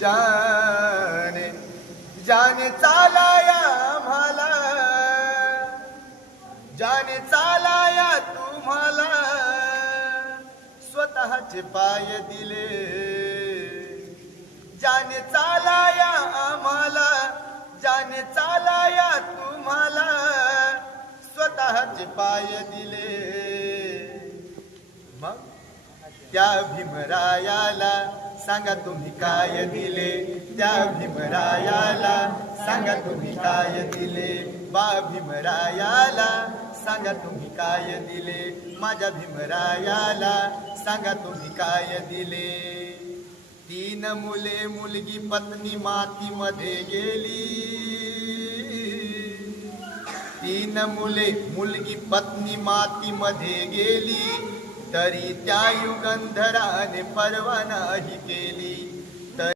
जाने जाने चालाया आम्हाला, जाने चालाया तुम्हाला, स्वतःचे पाय दिले. जाने चालाया आम्हाला, जाने चालाया तुम्हाला, स्वतःचे पाय दिले. मग त्या भीमरायाला सांगा तुम्ही काय दिले, त्या भीमरायाला सांगा तुम्ही काय दिले. बा भीमरायाला सांगा तुम्ही काय दिले, माझ्या भीमरायाला सांगा तुम्ही काय दिले. 3 मुले मुलगी पत्नी मातीमध्ये गेली, 3 मुले मुलगी पत्नी मातीमध्ये गेली, तरी त्या युगंधराने पर्वा नाही केली.